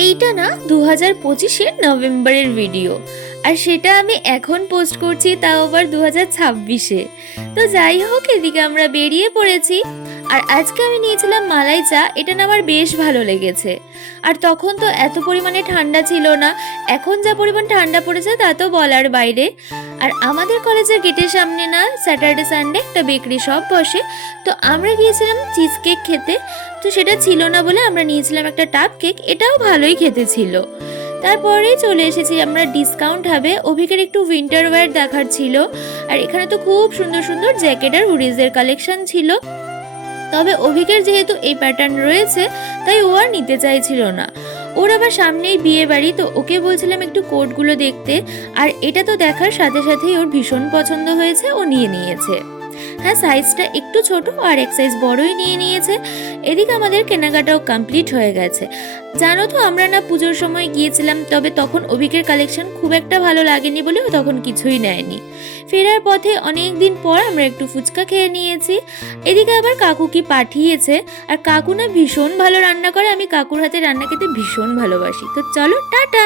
এইটা না 2025-এর নভেম্বরের ভিডিও, আর সেটা আমি এখন পোস্ট করছি, তাও আবার 2026-এ। তো যাই হোক, এদিকে আমরা বেরিয়ে পড়েছি। আর আজকে আমি নিয়েছিলাম মালাই চা, এটা না আমার বেশ ভালো লেগেছে। আর তখন তো এত পরিমাণে ঠান্ডা ছিল না, এখন যা পরিমাণ ঠান্ডা পড়েছে তা তো বলার বাইরে। আর আমাদের কলেজের গেটের সামনে না স্যাটারডে সানডে একটা বেকারি শপ বসে, তো আমরা গিয়েছিলাম চিজ কেক খেতে। তো সেটা ছিল না বলে আমরা নিয়েছিলাম একটা টাপ কেক, এটাও ভালোই খেতে ছিল। তারপরে চলে এসেছি আমরা ডিসকাউন্ট হবে, অভিকের একটু উইন্টার ওয়্যার দেখার ছিল। আর এখানে তো খুব সুন্দর সুন্দর জ্যাকেট আর হুডিজের কালেকশন ছিল। তবে অভিকের যেহেতু এই প্যাটার্ন রয়েছে, তাই ও আর নিতে চাইছিল না। ওর আবার সামনেই বিয়ে বাড়ি, তো ওকে বলছিলাম একটু কোটগুলো দেখতে। আর এটা তো দেখার সাথে সাথেই ওর ভীষণ পছন্দ হয়েছে, ও নিয়ে নিয়েছে। হ্যাঁ, সাইজটা একটু ছোট আর এক সাইজ বড়ই নিয়ে নিয়েছে। এদিকে আমাদের কেনাকাটাও কমপ্লিট হয়ে গেছে। জানো তো, আমরা না পুজোর সময় গিয়েছিলাম, তবে তখন অভিকের কালেকশন খুব একটা ভালো লাগেনি বলে ও তখন কিছুই নেয়নি। ফেরার পথে অনেক দিন পর আমরা একটু ফুচকা খেয়ে নিয়েছি। এদিকে আবার কাকু কি পাঠিয়েছে, আর কাকু না ভীষণ ভালো রান্না করে, আমি কাকুর হাতে রান্না খেতে ভীষণ ভালোবাসি। তো চলো, টাটা।